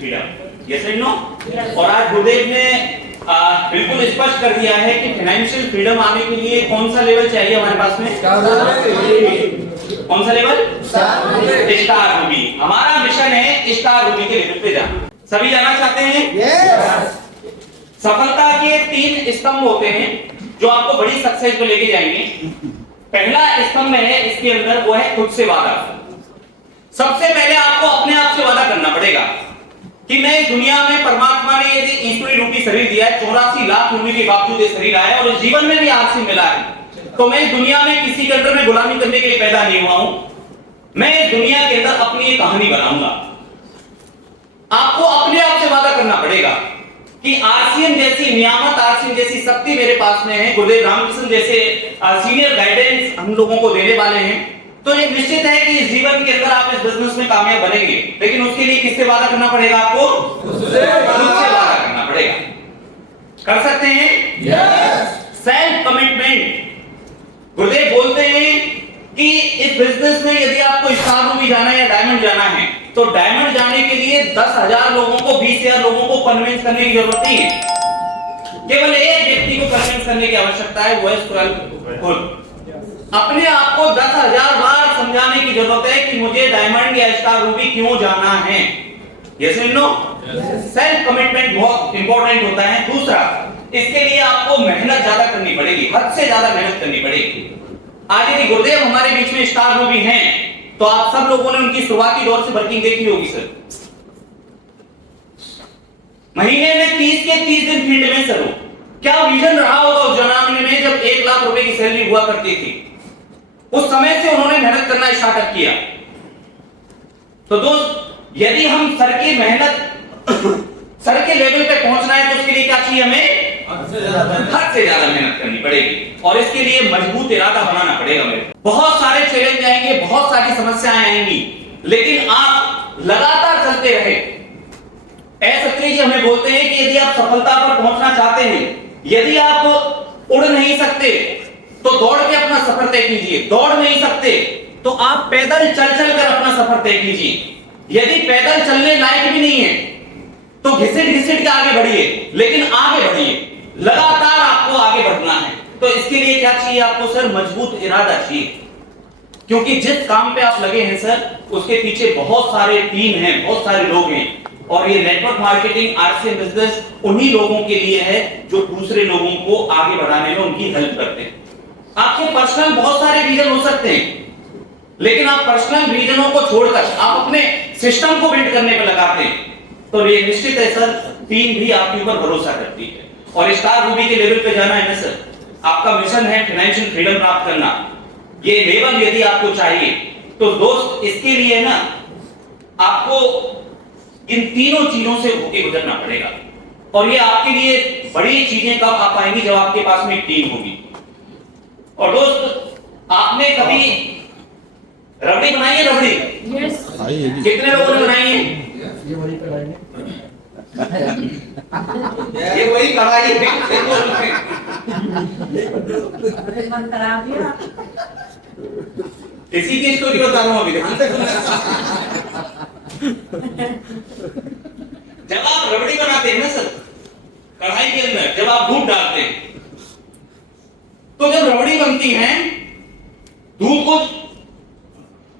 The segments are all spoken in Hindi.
फ्रीडम। Yes and no? और आज गुरुदेव ने बिल्कुल स्पष्ट कर दिया है कि फाइनेंशियल फ्रीडम आने के लिए कौन सा लेवल चाहिए हमारे पास में? कौन सा लेवल? Star Ruby. हमारा मिशन है स्टार रूबी के लेवल पे जाना। सभी जाना चाहते हैं? यस। सफलता के 3 स्तंभ होते हैं जो आपको बड़ी सक्सेस पे लेके जाएंगे। पहला स्तंभ है इसके अंदर, वो है खुद से वादा। सबसे पहले आपको अपने आप से वादा करना पड़ेगा कि मैं इस दुनिया में, परमात्मा ने यदि ईश्वरी रूपी शरीर दिया है, 84 लाख उम्र के बावजूद ये शरीर आया और इस जीवन में भी हासिल मिला है, तो मैं इस दुनिया में किसी के अंदर में गुलामी करने के लिए पैदा नहीं हुआ हूं। मैं इस दुनिया के अंदर अपनी एक कहानी बनाऊंगा। आपको अपने आप से वादा करना पड़ेगा कि आरसीएम जैसी नियामत, आरसीएम जैसी शक्ति मेरे पास में है, गुरुदेव रामकृष्ण जैसे सीनियर गाइडेंस हम लोगों को देने वाले हैं, तो ये निश्चित है कि इस जीवन के अंदर आप इस बिजनेस में कामयाब बनेंगे। लेकिन उसके लिए किससे वादा करना पड़ेगा? आपको खुद से वादा करना पड़ेगा। कर सकते हैं? यस। Self commitment. गुरुदेव बोलते हैं कि इस बिजनेस में यदि आपको स्टार रूबी जाना है या डायमंड जाना है, तो डायमंड जाने के लिए 10,000 लोगों को, 20,000 लोगों को कन्विंस करने की जरूरत नहीं है। केवल एक व्यक्ति को कन्विंस करने की आवश्यकता है, वो है स्वयं खुद। अपने आप को 10,000 बार समझाने की जरूरत है कि मुझे डायमंड या स्टार रूबी क्यों जाना है। यस और नो? सेल्फ कमिटमेंट बहुत इंपॉर्टेंट होता है। दूसरा, इसके लिए आपको मेहनत ज्यादा करनी पड़ेगी, हद से ज्यादा मेहनत करनी पड़ेगी। आज यदि गुरुदेव हमारे बीच में स्टार रूबी हैं, तो आप सब लोगों ने उनकी शुरुआती दौर से वर्किंग देखी होगी सर। महीने में 30 के 30 दिन फील्ड में सर हो। क्या विजन रहा होगा उस जमाने में जब 1 लाख रुपए की सैलरी हुआ करती थी। उस समय से उन्होंने मेहनत करना स्टार्टअप किया। तो दोस्त, यदि हम सर की मेहनत सर के लेवल पे पहुंचना है, तो उसके लिए क्या चाहिए? हमें हद से ज्यादा मेहनत करनी पड़ेगी और इसके लिए मजबूत इरादा बनाना पड़ेगा। मेरे बहुत सारे चैलेंज आएंगे, बहुत सारी समस्याएं आएंगी, लेकिन आप लगातार चलते रहे। ऐसे जी हमें बोलते हैं कि यदि आप सफलता पर पहुंचना चाहते हैं, यदि आप उड़ नहीं सकते तो दौड़ के अपना सफर तय कीजिए। दौड़ नहीं सकते तो आप पैदल चल चल कर अपना सफर तय कीजिए। यदि पैदल चलने लायक भी नहीं है तो घिसट घिसट के आगे बढ़िए, लेकिन आगे बढ़िए। लगातार आपको आगे बढ़ना है, तो इसके लिए क्या चाहिए आपको सर? मजबूत इरादा चाहिए। क्योंकि जिस काम पे आप लगे हैं सर, उसके पीछे बहुत सारे टीम हैं, बहुत सारे लोग हैं, और ये नेटवर्क मार्केटिंग, आरसीएम बिजनेस उन्हीं लोगों के लिए है जो दूसरे लोगों को आगे बढ़ाने में उनकी हेल्प करते हैं। आपके पर्सनल बहुत सारे रीजन हो सकते हैं, लेकिन आप पर्सनल रीजनों को छोड़कर आप अपने सिस्टम को बिल्ड करने पर लगाते हैं, तो ये निश्चित है सर, टीम भी आपके ऊपर भरोसा करती है। और स्टार रूबी के लेवल पे जाना है ना सर, आपका मिशन है फाइनेंशियल फ्रीडम प्राप्त करना। ये लेवल यदि आपको चाहिए, तो दोस्त इसके लिए ना आपको इन तीनों चीजों से होके गुजरना पड़ेगा। और ये आपके लिए बड़ी चीजें कब आ पाएंगी? जब आपके पास में एक टीम होगी। और दोस्त, आपने कभी रबड़ी बनाई है? रबड़ी कितने लोगों ने बनाई है? ये वही कढ़ाई है। इसी की स्टोरी बता रहा हूं अभी। जब आप रबड़ी बनाते हैं ना सर, कढ़ाई के अंदर जब आप दूध डालते हैं, तो जब रबड़ी बनती है,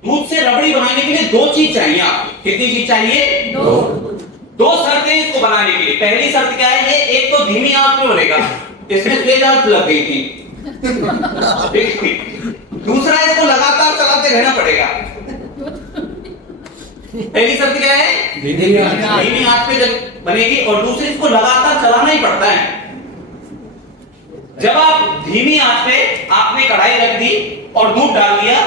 दूध से रबड़ी बनाने के लिए 2 चीज चाहिए आपको। कितनी चीज चाहिए? 2 शर्तें इसको बनाने के लिए। पहली शर्त क्या है? ये एक तो धीमी आंच पे बनेगा, इसमें तेज आंच लग गई थी। दूसरा, इसको लगातार चलाते रहना पड़ेगा। पहली शर्त क्या है? धीमी आंच पे जब बनेगी, और दूसरी, इसको लगातार चलाना ही पड़ता है। जब आप धीमी आंच पे आपने कढ़ाई रख दी और दूध डाल दिया,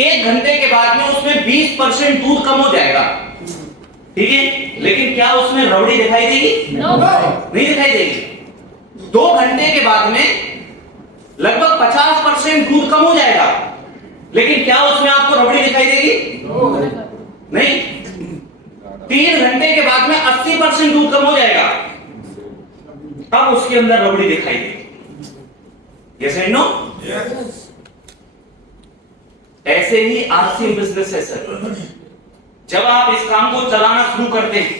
1 घंटे के बाद में उसमें 20% दूध कम हो जाएगा, ठीक है? लेकिन क्या उसमें रबड़ी दिखाई देगी? नहीं दिखाई देगी। 2 घंटे के बाद में लगभग 50% दूध कम हो जाएगा, लेकिन क्या उसमें आपको रबड़ी दिखाई देगी? नहीं। 3 घंटे के बाद में 80% दूध कम हो जाएगा, तब उसके अंदर रबड़ी दिखाई देगी। Yes and no? ऐसे ही आरसीएम बिजनेस है सर। जब आप इस काम को चलाना शुरू करते हैं,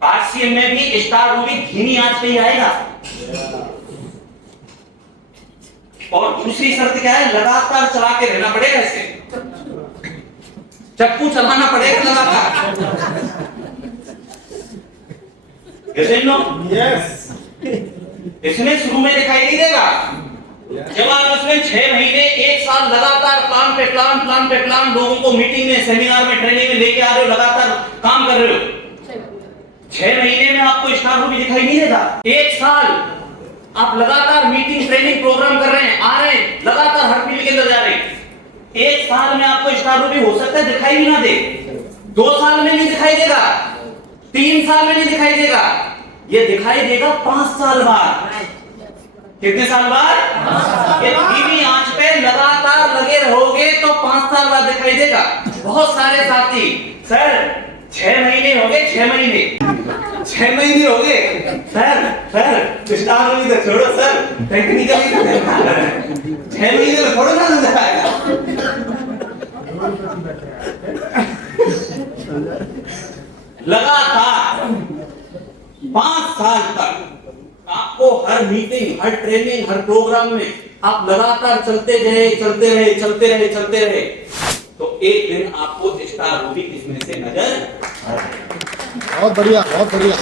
आरसीएम में भी स्टार रूबी धीमी आंच पे ही आएगा। और दूसरी शर्त क्या है, लगातार चला के रहना पड़ेगा, इसे चक्कू चलाना पड़ेगा लगातार। यस। इसमें शुरू में दिखाई नहीं देगा, जब आप उसमें 6 महीने 1 साल लगातार प्लान पे प्लान लोगों को मीटिंग में, सेमिनार में, ट्रेनिंग में लेके आ रहे हो, लगातार काम कर रहे हो, 6 महीने में आपको स्टार रूबी दिखाई नहीं देगा। 1 साल आप लगातार मीटिंग, ट्रेनिंग, प्रोग्राम कर रहे हैं, आ रहे हैं, लगातार हर फील्ड के अंदर जा रहे हैं, 1 साल में आपको स्टार रूबी हो सकता है दिखाई भी ना दे, 2 साल में नहीं दिखाई देगा, 3 साल में नहीं दिखाई देगा, ये दिखाई देगा 5 साल बाद। कितने साल बाद? ये धीमी आंच पे लगातार लगे रहोगे तो 5 साल बाद दिखाई देगा। बहुत सारे साथी, सर 6 महीने हो गए, 6 महीने हो गए सर स्टार रूबी तो छोड़ो सर, टेक्निकली तो देखना है, 6 महीने में थोड़ा ना नजर आएगा। लगातार 5 साल तक आपको हर मीटिंग, हर ट्रेनिंग, हर प्रोग्राम में आप लगातार चलते रहे, तो एक दिन आपको स्टार रूबी इसमें से नजर आएगा। बहुत बढ़िया, बहुत बढ़िया।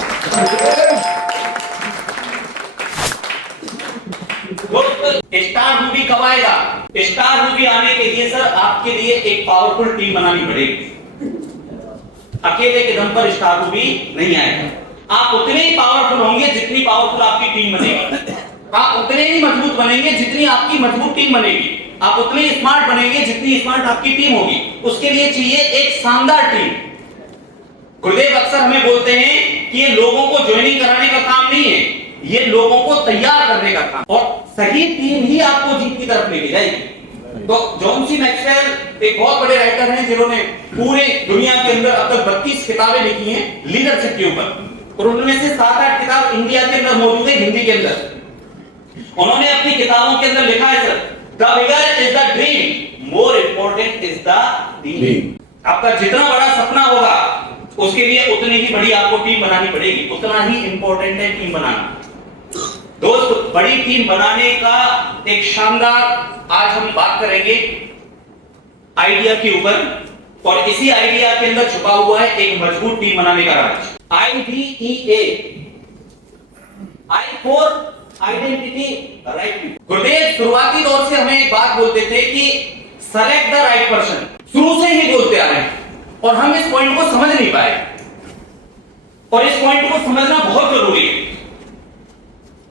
स्टार रूबी कब आएगा? स्टार रूबी आने के लिए सर आपके लिए एक पावरफुल टीम बनानी पड़ेगी। अकेले के दम पर स्टार रूबी नहीं आएगा। आप उतने ही पावरफुल होंगे जितनी पावरफुल आपकी टीम बनेगी, आप उतने ही मजबूत बनेंगे जितनी आपकी मजबूत टीम बनेगी, आप उतने ही स्मार्ट बनेंगे जितनी स्मार्ट आपकी टीम होगी। उसके लिए चाहिए एक शानदार टीम। गुरुदेव अक्सर हमें बोलते हैं कि ये लोगों को ज्वाइनिंग कराने का काम नहीं है, ये लोगों को तैयार करने का काम, और सही टीम ही आपको जीत की तरफ लेके जाएगी। तो जॉन सी मैक्सवेल एक बहुत बड़े राइटर हैं जिन्होंने पूरे दुनिया के अंदर अब तक 32 किताबें लिखी हैं लीडरशिप के ऊपर, और उनमें से 7-8 किताब इंडिया के अंदर मौजूद है, हिंदी के अंदर। उन्होंने अपनी किताबों के अंदर लिखा है sir, the bigger is the dream, more important is the team. आपका जितना बड़ा सपना होगा उसके लिए उतनी ही बड़ी आपको टीम बनानी पड़ेगी, उतना ही इंपॉर्टेंट है टीम बनाना। दोस्त, बड़ी टीम बनाने का एक शानदार आज हम बात करेंगे आइडिया के ऊपर, और इसी आइडिया के अंदर छुपा हुआ है एक मजबूत टीम बनाने का राज। IDEA, I for identity right. गुरुदेव शुरुआती दौर से हमें एक बात बोलते थे कि सेलेक्ट द राइट पर्सन, शुरू से ही बोलते आ रहे हैं, और हम इस पॉइंट को समझ नहीं पाए, और इस पॉइंट को समझना बहुत जरूरी है।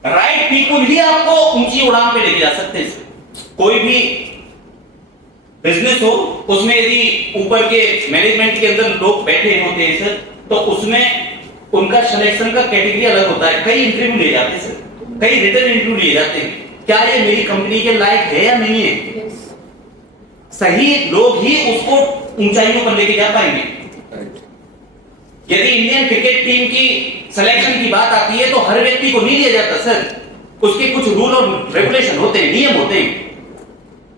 राइट पीपल ही आपको ऊंची उड़ान पे लेके जा सकते हैं। कोई भी बिजनेस हो, उसमें यदि ऊपर के मैनेजमेंट के अंदर लोग बैठे होते हैं सर, तो उसमें उनका सिलेक्शन का कैटेगरी अलग होता है। कई इंटरव्यू ले जाते हैं सर, कई रिटर्न इंटरव्यू लिए जाते हैं, क्या ये मेरी कंपनी के लायक है या नहीं है। सही लोग ही उसको ऊंचाइयों पर लेके जा पाएंगे। यदि इंडियन क्रिकेट टीम की सिलेक्शन की बात आती है तो हर व्यक्ति को नहीं लिया जाता सर, उसके कुछ रूल और रेगुलेशन होते हैं, नियम होते हैं।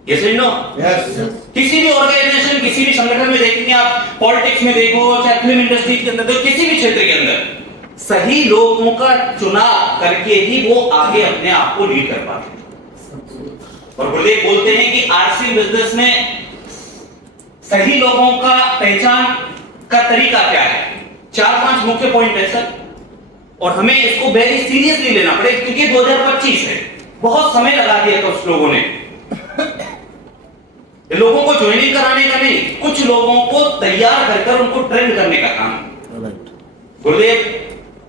यस और नो? यस। किसी भी ऑर्गेनाइजेशन, किसी भी संगठन में देखेंगे आप, पॉलिटिक्स में देखो, चाहे फिल्म इंडस्ट्री के अंदर देखो, किसी भी क्षेत्र के अंदर सही लोगों का चुनाव करके ही वो आगे अपने आप को लीड कर पाते हैं। और गुरुदेव बोलते हैं कि आरसी बिजनेस में सही लोगों का पहचान का तरीका क्या है? 4-5 मुख्य पॉइंट है सर, और हमें इसको वेरी सीरियसली लेना पड़ेगा, क्योंकि 2025 है, बहुत समय लगा दिया था उस लोगों ने। लोगों को ज्वाइनिंग कराने का नहीं, कुछ लोगों को तैयार कर उनको ट्रेंड करने का काम। गुरुदेव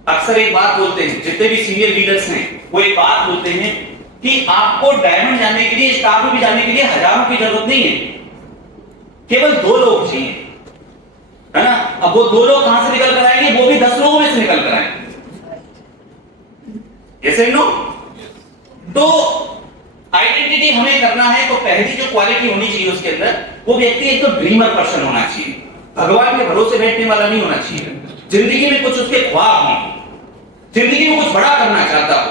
अक्सर एक बात बोलते हैं, जितने भी सीनियर लीडर्स हैं वो एक बात बोलते हैं कि आपको डायमंड जाने के लिए, स्टार रूबी जाने के लिए हजारों की जरूरत नहीं है, केवल 2 लोग चाहिए, है ना। अब वो 2 लोग कहां से निकल कर आएंगे? वो भी 10 लोगों में से निकल कर आएंगे। ऐसे नो, तो आइडेंटिटी हमें करना है तो पहली जो क्वालिटी होनी चाहिए उसके अंदर, वो व्यक्ति एक तो ड्रीमर पर्सन होना चाहिए, भगवान के भरोसे बैठने वाला नहीं होना चाहिए। जिंदगी में कुछ उसके ख्वाब हों, जिंदगी में कुछ बड़ा करना चाहता हो।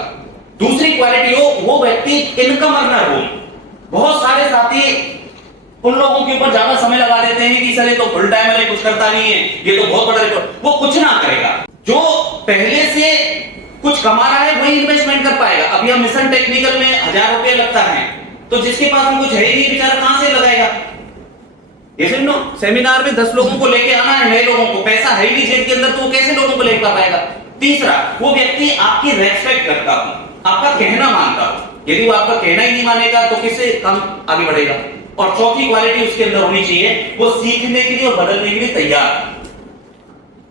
दूसरी क्वालिटी हो, वो व्यक्ति इनकम अर्नर हो। बहुत सारे साथी उन लोगों के ऊपर ज्यादा समय लगा देते हैं कि सर ये तो फुल टाइम है, कुछ करता नहीं है, ये तो बहुत बड़ा रिकॉर्ड, वो कुछ ना करेगा। जो पहले से कुछ कमा रहा है वही इन्वेस्टमेंट कर पाएगा। अभी हम मिशन टेक्निकल में 1000 रुपए लगता है, तो जिसके पास हम कुछ है ही नहीं बेचारा कहां से लगाएगा? ये सुनो, सेमिनार में 10 लोगों को लेके आना है, नए लोगों को, पैसा है ही नहीं जेब के अंदर, तो वो कैसे लोगों को लेकर पाएगा? तीसरा, वो व्यक्ति आपकी रेस्पेक्ट करता हो, आपका कहना मानता हो। यदि वो आपका कहना ही नहीं मानेगा तो किससे काम आगे बढ़ेगा? और चौथी क्वालिटी उसके अंदर होनी चाहिए, वो सीखने के लिए और बदलने के लिए तैयार।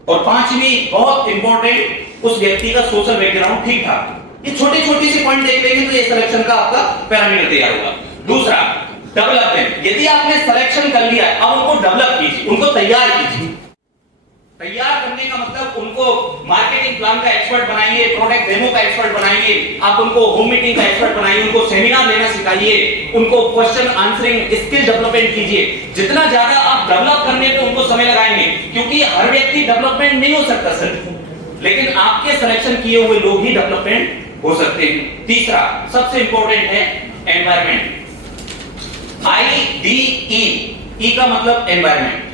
और पांचवी बहुत इंपॉर्टेंट, उस व्यक्ति का सोशल बैकग्राउंड ठीक ठाक। ये छोटे छोटे से पॉइंट देख लेंगे तो ये सिलेक्शन का आपका पैरामीटर तैयार होगा। दूसरा, डेवलपमेंट। यदि आपने सिलेक्शन कर लिया, अब उनको डेवलप कीजिए, उनको तैयार कीजिए। तैयार करने का मतलब उनको मार्केटिंग प्लान का एक्सपर्ट बनाइए, प्रोडक्ट डेमो का एक्सपर्ट बनाइए, आप उनको होम मीटिंग का एक्सपर्ट बनाइए, उनको सेमिनार लेना सिखाइए, उनको क्वेश्चन आंसरिंग स्किल डेवलपमेंट कीजिए। जितना ज्यादा आप डेवलप करने पे उनको समय लगाएंगे, क्योंकि हर व्यक्ति डेवलपमेंट नहीं हो सकता सर, लेकिन आपके सिलेक्शन किए हुए लोग ही डेवलपमेंट हो सकते हैं। तीसरा सबसे इंपॉर्टेंट है एनवायरनमेंट। IDE, का मतलब एनवायरनमेंट।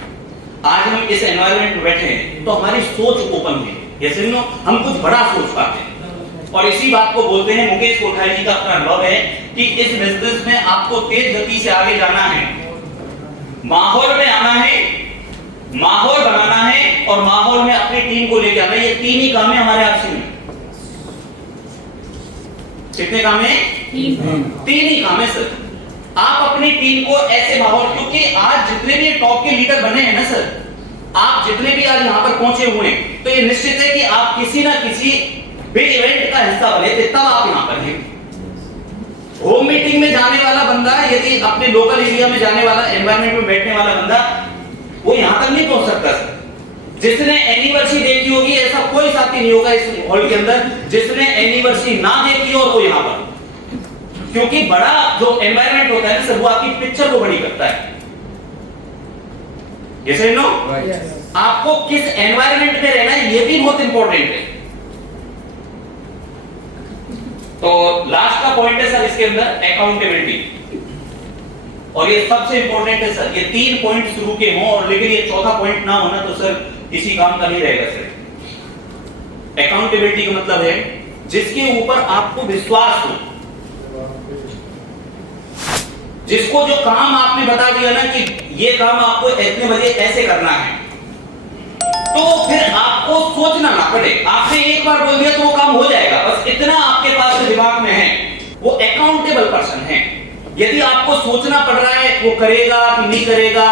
आज हम इस एनवायरनमेंट में बैठे हैं तो हमारी सोच ओपन है, जैसे हम कुछ बड़ा सोच पाते हैं। और इसी बात को बोलते हैं, मुकेश कोठारी जी का अपना अनुभव है कि इस बिजनेस में आपको तेज गति से आगे जाना है, माहौल में आना है, माहौल बनाना है और माहौल में अपनी टीम को लेकर आना है। ये तीन ही काम है हमारे आपसे में। कितने काम है? तीन ही काम है सर। आप अपनी टीम को ऐसे माहौल, क्योंकि आज जितने भी टॉप के लीडर बने हैं ना सर, आप जितने भी आज यहाँ पर पहुंचे हुए हैं, तो ये निश्चित है कि आप किसी ना किसी बिग इवेंट का हिस्सा बने थे, तब आप यहाँ पर हैं। होम मीटिंग में जाने वाला बंदा, यदि अपने लोकल एरिया में जाने वाला, एनवायरनमेंट में बैठने वाला बंदा, वो यहाँ तक नहीं पहुंच सकता सर। जिसने एनिवर्सरी देखी होगी, ऐसा कोई साथी नहीं होगा इस हॉल के अंदर जिसने एनिवर्सरी ना देखी और वो यहाँ पर, क्योंकि बड़ा जो एनवायरनमेंट होता है ना सर, वो आपकी पिक्चर को बड़ी करता है। ये सही नो? आपको किस एनवायरनमेंट में रहना है ये भी बहुत इंपॉर्टेंट है। तो लास्ट का पॉइंट है सर इसके अंदर अकाउंटेबिलिटी, और ये सबसे इंपॉर्टेंट है सर। ये 3 पॉइंट शुरू के हों और लेकिन ये चौथा पॉइंट ना होना तो सर किसी काम का नहीं रहेगा सर। अकाउंटेबिलिटी का मतलब है जिसके ऊपर आपको विश्वास हो, जिसको जो काम आपने बता दिया ना कि ये काम आपको इतने बजे ऐसे करना है, तो फिर आपको सोचना ना पड़े। आपने एक बार बोल दिया तो वो काम हो जाएगा, बस इतना आपके पास दिमाग में है। वो अकाउंटेबल पर्सन है। यदि आपको सोचना पड़ रहा है वो करेगा कि नहीं करेगा,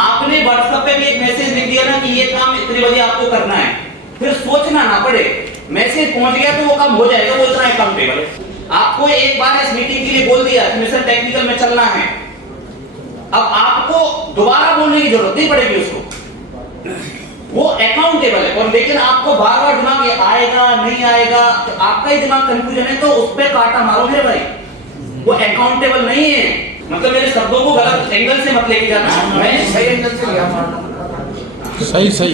आपने व्हाट्सएप पे भी एक मैसेज लिख दिया ना कि ये काम इतने बजे आपको करना है, फिर सोचना ना पड़े, मैसेज पहुंच गया तो वो काम हो जाएगा, वो इतना अकाउंटेबल है। आपको एक बार इस मीटिंग के लिए बोल दिया कि मिशन टेक्निकल में चलना है, अब आपको दोबारा बोलने की जरूरत नहीं पड़ेगी उसको, वो अकाउंटेबल है। और लेकिन आपको बार बार दिमाग ये आएगा नहीं आएगा, तो आपका ही दिमाग कंफ्यूजन है, तो उस पर कांटा मारो मेरे भाई, वो अकाउंटेबल नहीं है। मतलब मेरे शब्दों को गलत एंगल से मत लेके जाना, मैं सही एंगल से लिया मारना। सही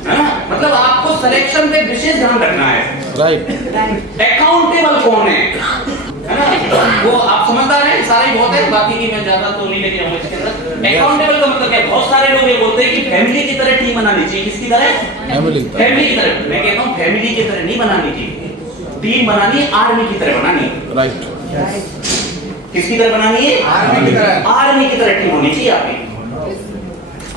है ना? मतलब आपको सिलेक्शन पे विशेष ध्यान रखना है। राइट। अकाउंटेबल कौन है ना? वो आप समझदार हैं, सारे बहुत है, बाकी की मैं ज्यादा तो नहीं लेके आऊंगा इसके अंदर। अकाउंटेबल का मतलब क्या? बहुत सारे लोग ये बोलते हैं कि फैमिली की तरह टीम बनानी चाहिए। किसकी तरह? फैमिली की तरह। मैं कहता हूँ फैमिली की तरह नहीं बनानी चाहिए, टीम बनानी है आर्मी की तरह बनानी है। राइट। किसकी तरह बनानी है? आर्मी की तरह। आर्मी की तरह टीम होनी चाहिए आपकी।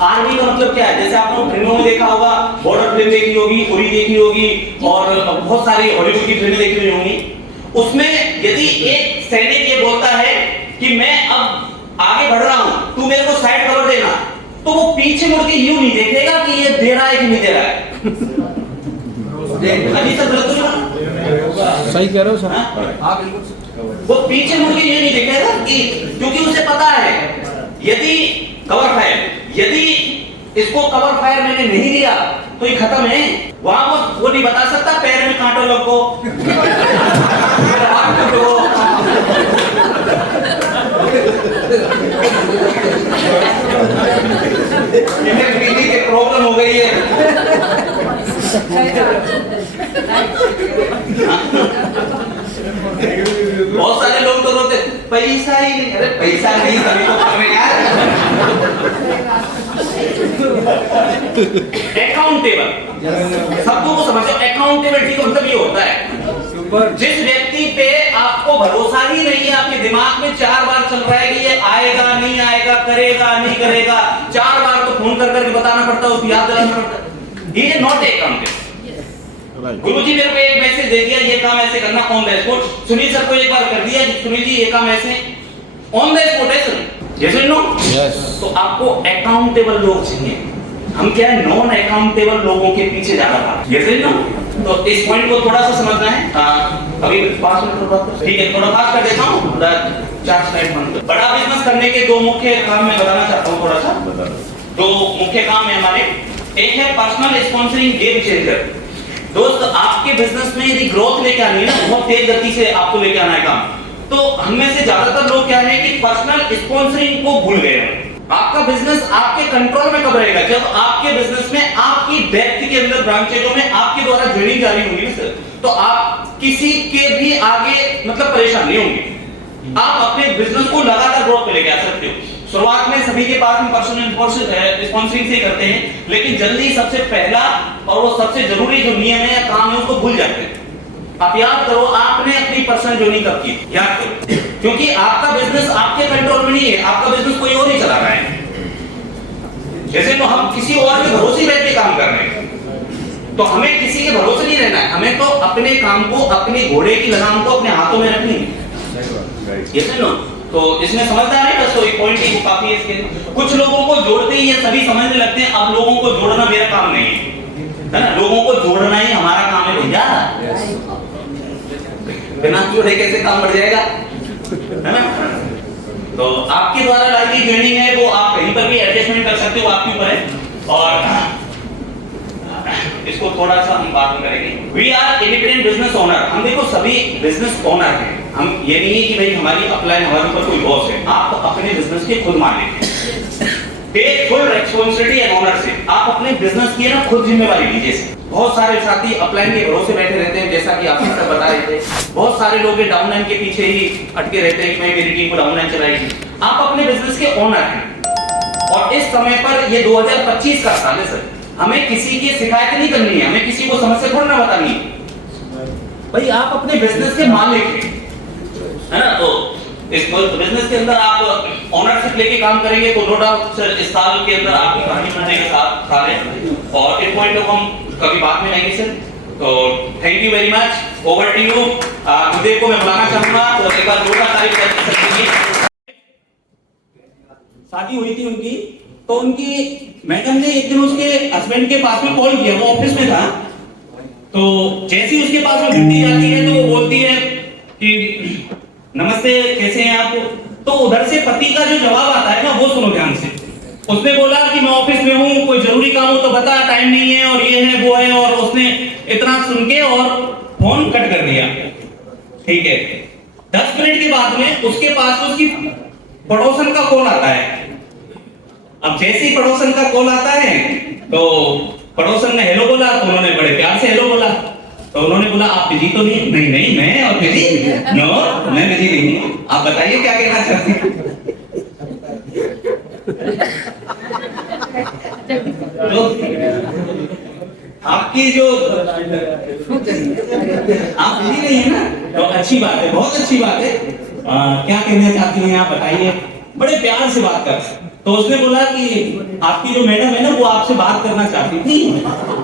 आर्मी का मतलब क्या है? जैसे आप लोग फिल्मों में देखा होगा, बॉर्डर फिल्म देखी होगी, उरी देखी होगी और बहुत सारी हॉलीवुड की फिल्में देखी हुई होंगी। उसमें यदि एक सैनिक ये बोलता है कि मैं अब आगे बढ़ रहा हूं, तू मेरे को साइड कवर देना, तो वो पीछे मुड़ के यूं नहीं देखेगा कि ये दे रहा है कि नहीं दे रहा है। अजी सर गलत तो सही कह रहे हो सर आप बिल्कुल। वो पीछे मुड़ के ये नहीं देखेगा कि, क्योंकि उसे पता है यदि कवर फायर, यदि इसको कवर फायर मैंने नहीं दिया तो ये खत्म है। वहां वो नहीं बता सकता पैर में कांटा लगो, हाथ को इन्हें बिजली की प्रॉब्लम हो गई है। बहुत सारे लोग तो रोते पैसा ही नहीं। अरे पैसा नहीं तभी तो काम है यार। अकाउंटेबल, शब्दों को समझो। अकाउंटेबिलिटी का मतलब ये होता है जिस व्यक्ति पे आपको भरोसा ही नहीं है, आपके दिमाग में 4 बार चल रहा है कि ये आएगा नहीं आएगा, करेगा नहीं करेगा, 4 बार तो फोन कर करके बताना पड़ता है, उसको याद दिलाना पड़ता है। ये नॉट अकाउंटेबल। गुरुजी मेरे को एक मैसेज दे दिया, ये काम ऐसे करना on the spot. Sunil sir को एक बार कर दिया, सुनील जी ये काम ऐसे ऑन द स्पॉट है सर, यस और नो? यस। तो आपको अकाउंटेबल लोग चाहिए। हम क्या है, नॉन अकाउंटेबल लोगों के पीछे जाना था, यस और नो? तो इस पॉइंट को थोड़ा सा समझना है। अभी 5 मिनट बात कर, ठीक है, थोड़ा बात कर देता हूँ, 4 स्लाइड बंद कर। बड़ा बिजनेस करने के 2 मुख्य काम मैं बताना चाहता हूँ, थोड़ा सा 2 मुख्य काम है हमारे। एक है पर्सनल स्पॉन्सरिंग गेम चेंजर। दोस्त, आपके बिजनेस में यदि ग्रोथ लेके आनी है ना, बहुत तेज गति से आपको लेके आना है काम, तो हम में से ज्यादातर लोग क्या है कि पर्सनल स्पॉन्सरिंग को भूल गए हैं। आपका बिजनेस आपके कंट्रोल में कब रहेगा? जब आपके बिजनेस में आपकी डेप्थ के अंदर ब्रांचेजों में आपके द्वारा ज्वाइनिंग जारी होगी ना सर, तो आप किसी के भी आगे मतलब परेशान नहीं होंगे। आप अपने बिजनेस को लगातार ग्रोथ पे लेके आ सकते हो। शुरुआत में सभी के पास में पर्सनल स्पॉन्सरिंग से करते हैं, लेकिन जल्दी सबसे पहला और वो सबसे जरूरी जो नियम है या काम है उसको भूल जाते हैं। आप याद करो, आपने अपनी पर्सनल ज्वाइनिंग कब की, याद करो, क्योंकि आपका बिजनेस आपके कंट्रोल में नहीं है, आपका बिजनेस कोई और ही चला रहा है। जैसे तो हम किसी और के भरोसे बैठ के काम कर रहे हैं, तो हमें किसी के भरोसे नहीं रहना है, हमें तो अपने काम को, अपने घोड़े की लगाम को अपने हाथों में रखनी है, ये सुनो। तो इसमें समझदार है, बस एक पॉइंट ही काफी है इसके। कुछ लोगों को जोड़ते ही ये सभी समझने लगते हैं, अब लोगों को जोड़ना मेरा काम नहीं है ना, लोगों को जोड़ना ही हमारा काम है भैया। बिना जोड़े कैसे काम बढ़ जाएगा, है ना? तो आपके द्वारा लाई गई ज्वाइनिंग है वो आप कहीं पर भी एडजस्टमेंट कर सकते हो, आपके ऊपर है। और इसको थोड़ा सा हम बात करेंगे। We are independent business owner. हम देखो सभी बिजनेस ओनर हैं, हम ये नहीं है कि भाई हमारी अपलाइन हमारे ऊपर कोई बॉस है। आप अपने बिजनेस के खुद मालिक हैं। Take full responsibility and ownership. आप अपने बिजनेस की ना खुद जिम्मेवारी लीजिए। बहुत सारे साथी अपलाइन के भरोसे बैठे रहते हैं, जैसा कि आप सब बता रहे थे। बहुत सारे लोग डाउनलाइन के पीछे ही अटके रहते हैं कि भाई मेरी टीम को डाउनलाइन चलाएगी। आप अपने बिजनेस के ओनर हैं और इस समय पर ये 2025 का साल है सर, हमें किसी की शिकायत नहीं करनी है, हमें किसी को समस्या थोड़ा ना बतानी है। भाई आप अपने बिजनेस के मालिक हैं, है ना? तो इस बिजनेस के अंदर आप ओनरशिप लेके काम करेंगे तो नो डाउट सर इस साल के अंदर आपकी कहानी बनने के साथ साल है। और इन पॉइंट को हम कभी बाद में लाएंगे सर। तो thank you very much, over to you. Gurudev को मैं बुलाना चाहूंगा, तो एक बार जोरदार तारीफ कर सकते हैं। शादी हुई थी उनकी, तो उनकी मैडम ने एक दिन उसके हस्बैंड के पास में कॉल किया, वो ऑफिस में था। तो जैसे ही उसके पास में घंटी जाती है तो वो बोलती है कि नमस्ते, कैसे हैं आप? तो उधर से पति का जो जवाब आता है ना, वो सुनो ध्यान से। उसने बोला कि मैं ऑफिस में हूँ, कोई जरूरी काम हो तो बता, टाइम नहीं है, और ये है वो है, और उसने इतना सुन के और फोन कट कर दिया। ठीक है, 10 मिनट के बाद में उसके पास उसकी पड़ोसन का कॉल आता है। अब जैसे ही पड़ोसन का कॉल आता है तो पड़ोसन ने हेलो बोला, तो उन्होंने बड़े प्यार से हेलो बोला। तो उन्होंने बोला आप बिजी तो नहीं? नहीं नहीं, मैं और बिजी? नो, मैं बिजी नहीं हूं। आप बताइए क्या कहना चाहते हैं? तो आपकी जो आप बिजी नहीं है ना, तो अच्छी बात है, बहुत अच्छी बात है। क्या कहना चाहती हैं आप बताइए? बड़े प्यार से बात कर। तो उसने बोला कि आपकी जो मैडम है ना, वो आपसे बात करना चाहती थी,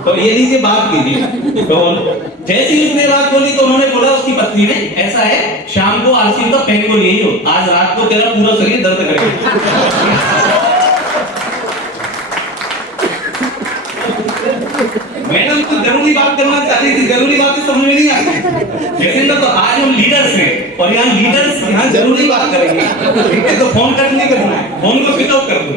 तो ये लीजिए बात कीजिए। तो जैसे ही उसने बात बोली तो उन्होंने बोला उसकी पत्नी ने, ऐसा है शाम को आलसी का पेन को यही हो, आज रात को तेरा पूरा शरीर दर्द करेगा। मैडम तो जरूरी बात करना चाहती थी, जरूरी बातें समझ में नहीं आती। लेकिन तो आज हम लीडर्स हैं और यहाँ लीडर्स यहाँ जरूरी बात करेंगे, तो फोन कट नहीं करना है, फोन को स्विच ऑफ कर दो।